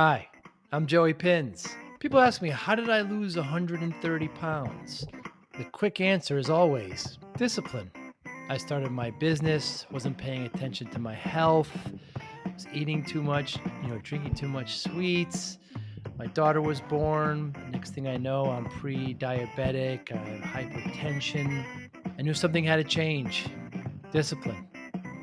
Hi, I'm Joey Pinz. People ask me, how did I lose 130 pounds? The quick answer is always discipline. I started my business, wasn't paying attention to my health, was eating too much, drinking too much sweets. My daughter was born. Next thing I know, I'm pre-diabetic, I have hypertension. I knew something had to change. Discipline.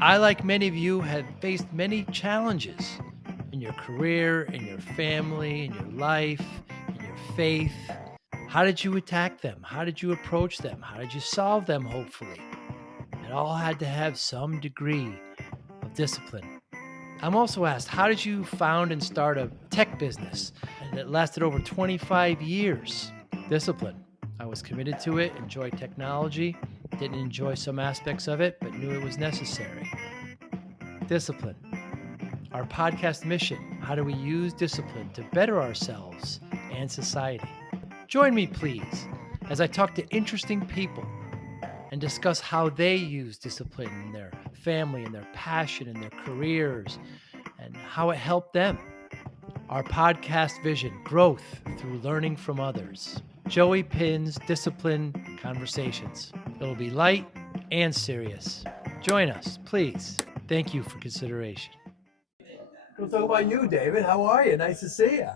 I, like many of you, have faced many challenges in your career, in your family, in your life, in your faith. How did you attack them? How did you approach them? How did you solve them, hopefully? It all had to have some degree of discipline. I'm also asked, how did you found and start a tech business that lasted over 25 years? Discipline. I was committed to it, enjoyed technology, didn't enjoy some aspects of it, but knew it was necessary. Discipline. Our podcast mission, how do we use discipline to better ourselves and society? Join me, please, as I talk to interesting people and discuss how they use discipline in their family and their passion and their careers and how it helped them. Our podcast vision, growth through learning from others. Joey Pinz Discipline Conversations. It'll be light and serious. Join us, please. Thank you for consideration. We'll talk about you, David. How are you? Nice to see you.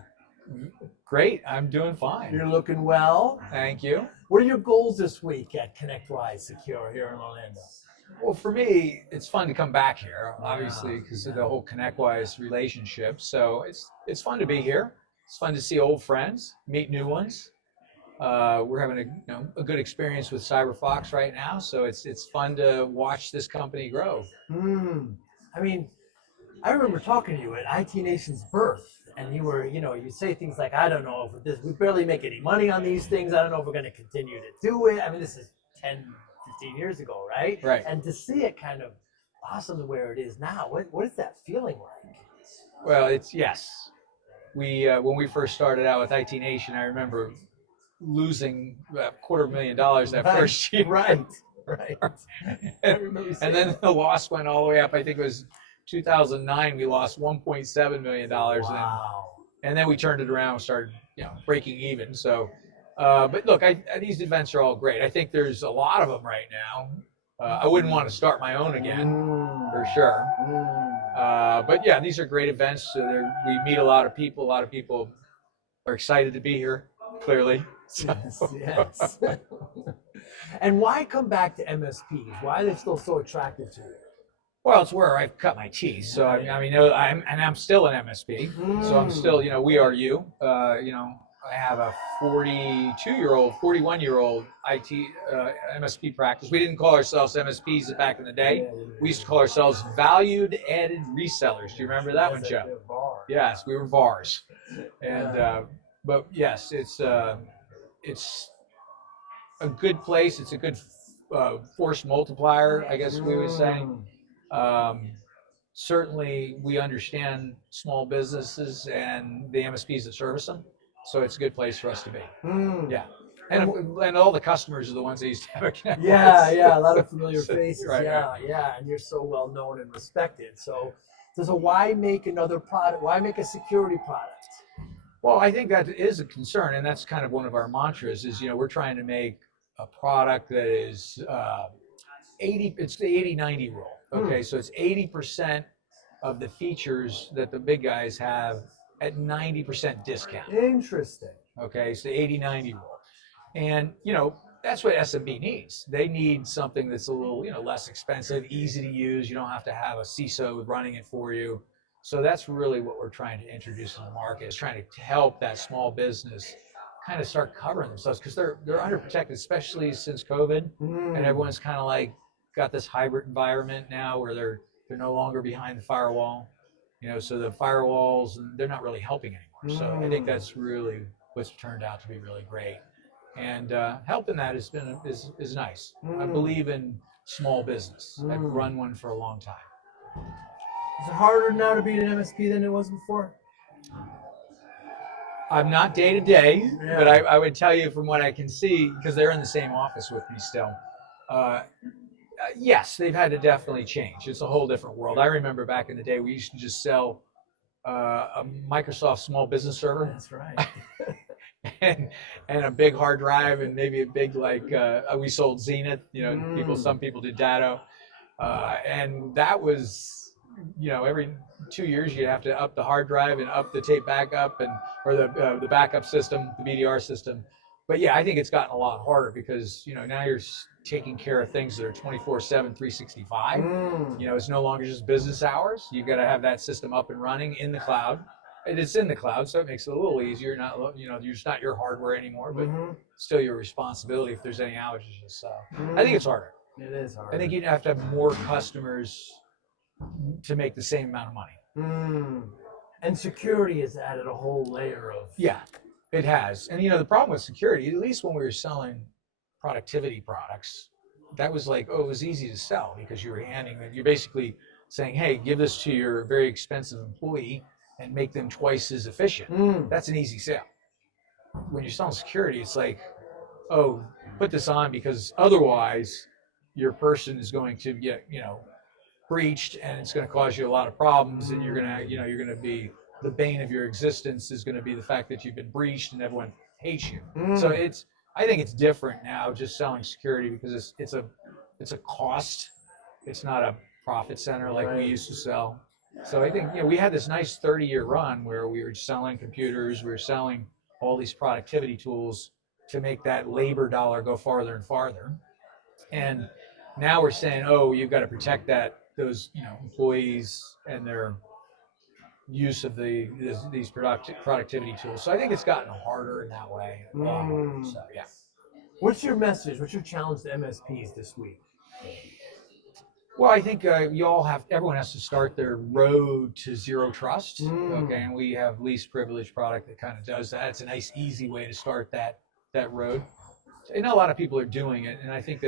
Great, I'm doing fine. You're looking well. Thank you. What are your goals this week at ConnectWise Secure here in Orlando? Well, for me, it's fun to come back here, obviously, because of the whole ConnectWise relationship. So it's fun to be here. It's fun to see old friends, meet new ones. We're having a good experience with CyberFox right now, so it's fun to watch this company grow. I mean, I remember talking to you at IT Nation's birth, and you were, you say things like, I don't know if we barely make any money on these things. I don't know if we're going to continue to do it. I mean, this is 10, 15 years ago, right? Right. And to see it kind of blossom to where it is now, what is that feeling like? Well, yes. We when we first started out with IT Nation, I remember losing $250,000 that first year. Right. And then the loss went all the way up. I think it was 2009. We lost $1.7 million. Wow. And then we turned it around and started, breaking even. So, but look, these events are all great. I think there's a lot of them right now. I wouldn't want to start my own again, for sure. But yeah, these are great events. We meet a lot of people. A lot of people are excited to be here, clearly. So. Yes. And why come back to MSPs? Why are they still so attractive to you? Well, it's where I've cut my teeth. So I'm still an MSP. So I'm still, we are you. I have a 41-year-old IT MSP practice. We didn't call ourselves MSPs back in the day. We used to call ourselves valued added resellers. Do you remember that one, Joe? Yes, we were VARs. And but yes, it's a good place. It's a good force multiplier, I guess we would say. Certainly, we understand small businesses and the MSPs that service them, so it's a good place for us to be. Yeah, and all the customers are the ones that used to have a connect. Yeah, a lot of familiar faces. Right. And you're so well known and respected. So why make another product? Why make a security product? Well, I think that is a concern, and that's kind of one of our mantras. Is we're trying to make a product that is 80. It's the 80-90 rule. Okay, so it's 80% of the features that the big guys have at 90% discount. Interesting. Okay, so the 80-90 rule. And, that's what SMB needs. They need something that's a little, less expensive, easy to use. You don't have to have a CISO running it for you. So that's really what we're trying to introduce in the market, is trying to help that small business kind of start covering themselves, because they're underprotected, especially since COVID, and everyone's kind of like got this hybrid environment now where they're no longer behind the firewall, so the firewalls, they're not really helping anymore. So I think that's really what's turned out to be really great, and helping that is nice. I believe in small business. I've run one for a long time. Is it harder now to be an MSP than it was before? I'm not day to day, but I would tell you from what I can see, because they're in the same office with me still. Yes, they've had to definitely change. It's a whole different world. I remember back in the day, we used to just sell a Microsoft small business server, That's right. and a big hard drive, and maybe a big we sold Zenith. Some people did Datto, and that was every 2 years you have to up the hard drive and up the tape backup or the backup system, the BDR system. But yeah, I think it's gotten a lot harder because now you're taking care of things that are 24/7, 365. It's no longer just business hours. You've got to have that system up and running in the cloud. And it's in the cloud, so it makes it a little easier. You're just not your hardware anymore, but still your responsibility if there's any outages. So I think it's harder. It is hard. I think you'd have to have more customers to make the same amount of money. And security has added a whole layer of. Yeah, it has. And the problem with security, at least when we were selling productivity products, that was it was easy to sell because you're basically saying, hey, give this to your very expensive employee and make them twice as efficient. That's an easy sale. When you're selling security, it's like, oh, put this on because otherwise your person is going to get, breached, and it's going to cause you a lot of problems, and you're going to be the bane of your existence is going to be the fact that you've been breached and everyone hates you. So I think it's different now just selling security because it's a cost. It's not a profit center like we used to sell. So I think we had this nice 30-year run where we were selling computers, we were selling all these productivity tools to make that labor dollar go farther and farther. And now we're saying, oh, you've got to protect those employees and their use of these productivity tools. So I think it's gotten harder in that way. So yeah. What's your message? What's your challenge to MSPs this week? Well, I think everyone has to start their road to zero trust. Okay, and we have least privilege product that kind of does that. It's a nice, easy way to start that road. I know a lot of people are doing it, and I think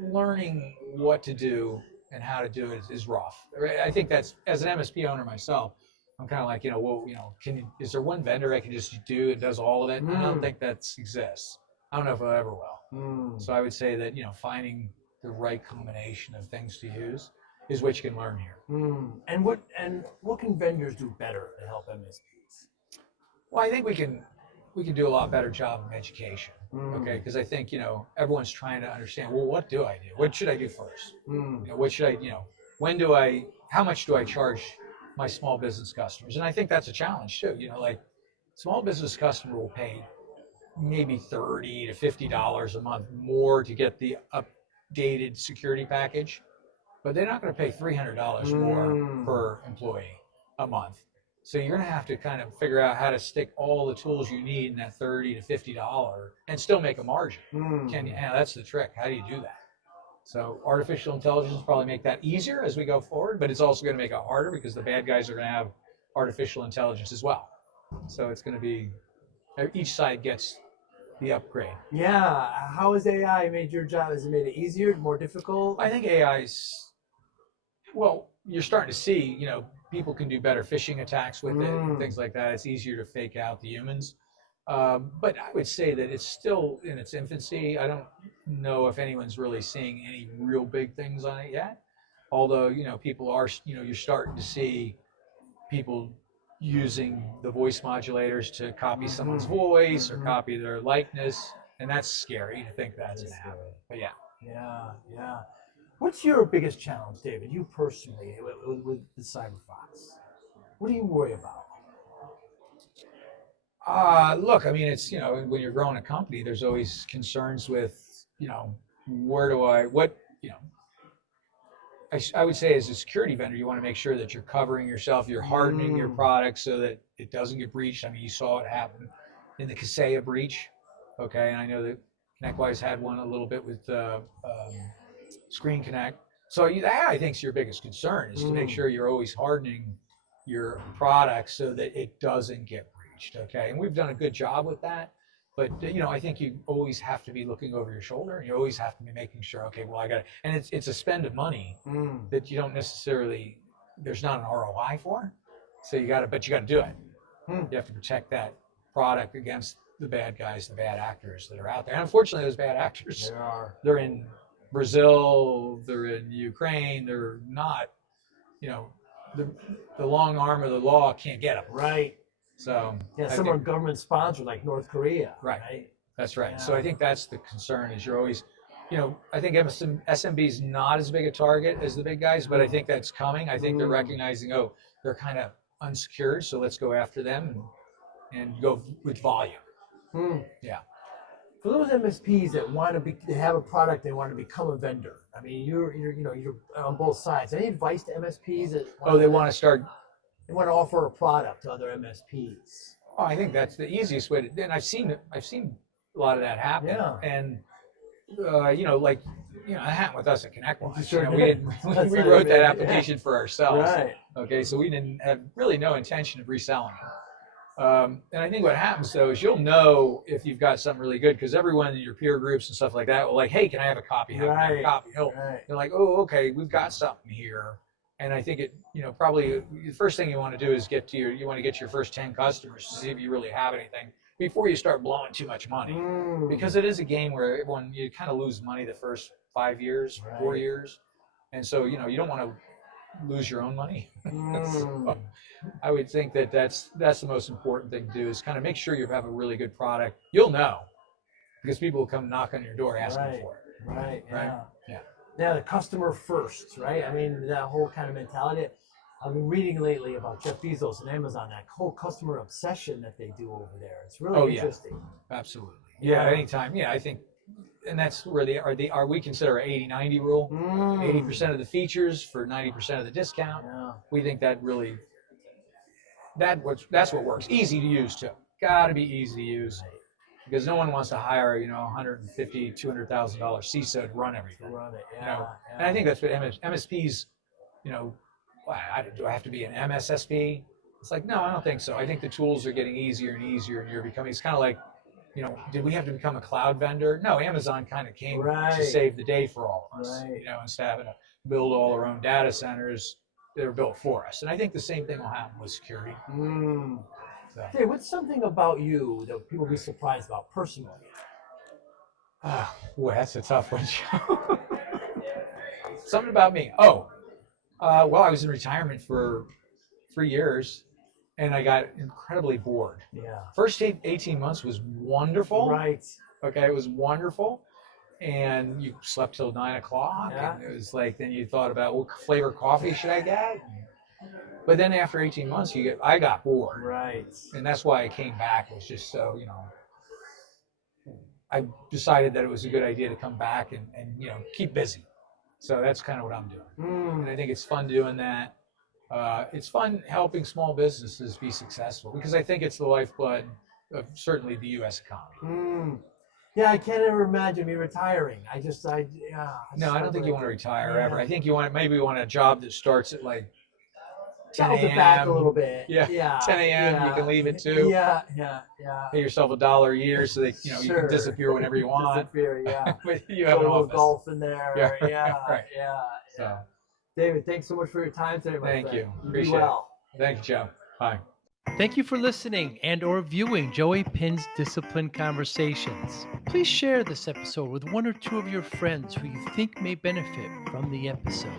learning what to do and how to do it is rough. I think that's, as an MSP owner myself, I'm kind of like, is there one vendor I can just do that does all of it? I don't think that exists. I don't know if I ever will. So I would say that, finding the right combination of things to use is what you can learn here. And what can vendors do better to help MSPs? Well, I think we can do a lot better job of education. Okay, because I think everyone's trying to understand. Well, what do I do? What should I do first? What should I? How much do I charge my small business customers? And I think that's a challenge too. Small business customer will pay maybe $30 to $50 a month more to get the updated security package, but they're not going to pay $300 more per employee a month. So you're going to have to kind of figure out how to stick all the tools you need in that $30 to $50 and still make a margin. That's the trick. How do you do that? So artificial intelligence will probably make that easier as we go forward, but it's also going to make it harder because the bad guys are going to have artificial intelligence as well. So it's going to be, each side gets the upgrade. Yeah. How has AI made your job? Has it made it easier, more difficult? I think you're starting to see, people can do better phishing attacks with it and things like that. It's easier to fake out the humans. But I would say that it's still in its infancy. I don't know if anyone's really seeing any real big things on it yet. Although, people are, you're starting to see people using the voice modulators to copy someone's voice or copy their likeness. And that's scary to think that's going to happen. But yeah. Yeah. What's your biggest challenge, David, you personally, with the CyberFox? What do you worry about? Look, I mean, it's, when you're growing a company, there's always concerns with, I would say as a security vendor, you want to make sure that you're covering yourself, you're hardening your product so that it doesn't get breached. I mean, you saw it happen in the Kaseya breach. Okay, and I know that ConnectWise had one a little bit with Screen Connect. So that I think is your biggest concern, is to make sure you're always hardening your product so that it doesn't get breached. Okay, and we've done a good job with that. But I think you always have to be looking over your shoulder, and you always have to be making sure. Okay, well, I got it, and it's a spend of money that you don't necessarily. There's not an ROI for, so you got to do it. You have to protect that product against the bad guys, the bad actors that are out there. And unfortunately, those bad actors, they're in Brazil, they're in Ukraine, they're not, the long arm of the law can't get them. Right. So Yeah, I some are think- government sponsored, like North Korea. Right. Right. That's right. Yeah. So I think that's the concern is you're always, I think SMB is not as big a target as the big guys, but I think that's coming. I think they're recognizing, they're kind of unsecured, so let's go after them and go with volume. Yeah. For those MSPs that want to they have a product, they want to become a vendor. I mean, you're on both sides. Any advice to MSPs that They want to start. They want to offer a product to other MSPs. Oh, I think that's the easiest way to. And I've seen a lot of that happen. Yeah. And it happened with us at ConnectWise. Sure We did. didn't. We wrote that application for ourselves. Right. Okay, so we didn't have really no intention of reselling it. And I think what happens though is you'll know if you've got something really good because everyone in your peer groups and stuff like that will like, hey, can I have a copy? Have a copy. They're like, oh, okay, we've got something here. And I think probably the first thing you want to do is get your first 10 customers to see if you really have anything before you start blowing too much money. Because it is a game where you kind of lose money the first 5 years, 4 years. And so, you don't want to lose your own money. So I would think that's the most important thing to do is kind of make sure you have a really good product. You'll know because people will come knock on your door asking for it. Right. Yeah. Yeah, the customer first, right? I mean, that whole kind of mentality. I've been reading lately about Jeff Bezos and Amazon, that whole customer obsession that they do over there. It's really interesting. Absolutely. Yeah, anytime. Yeah, I think, and that's where we consider an 80-90 rule. 80% of the features for 90% of the discount. Yeah. We think that really, that's what works. Easy to use too. Got to be easy to use. Because no one wants to hire, $150,000, $200,000 CISO to run everything. And I think that's what MSPs, do I have to be an MSSP? It's like, no, I don't think so. I think the tools are getting easier and easier, and it's kind of like, did we have to become a cloud vendor? No, Amazon kind of came to save the day for all of us. Instead of having to build all our own data centers, they were built for us. And I think the same thing will happen with security. So. Hey, what's something about you that people be surprised about personally? Boy, that's a tough one, Joe. Something about me. Well, I was in retirement for 3 years, and I got incredibly bored. Yeah. First 18 months was wonderful. Right. Okay, it was wonderful. And you slept till 9 o'clock, and it was like, then you thought about what flavor coffee should I get? But then after 18 months, I got bored. Right. And that's why I came back. It was just so, I decided that it was a good idea to come back and keep busy. So that's kind of what I'm doing. And I think it's fun doing that. It's fun helping small businesses be successful because I think it's the lifeblood of certainly the U.S. economy. Yeah, I can't ever imagine me retiring. No, I don't think you want to retire ever. I think you want a job that starts at like 10 it back a little bit. Yeah. 10 a.m. You can leave it too. Yeah. Pay yourself $1 a year so that you can disappear whenever you want. Disappear, yeah. You have an office. Golf in there. Right. So, David, thanks so much for your time today, my friend. Thank you. Be Appreciate well. it. Thank you, Joe. Bye. Thank you for listening and or viewing Joey Pinz Discipline Conversations. Please share this episode with one or two of your friends who you think may benefit from the episode.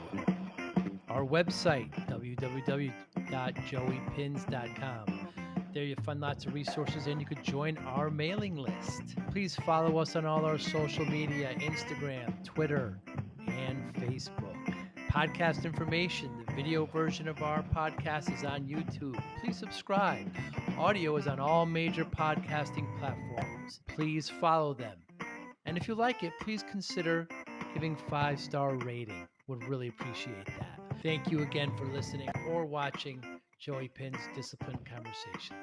Our website, www.joeypinz.com. There you'll find lots of resources and you could join our mailing list. Please follow us on all our social media, Instagram, Twitter, and Facebook. Podcast information, the video version of our podcast is on YouTube. Please subscribe. Audio is on all major podcasting platforms. Please follow them. And if you like it, please consider giving 5-star rating. Would really appreciate that. Thank you again for listening or watching Joey Pinz Discipline Conversations.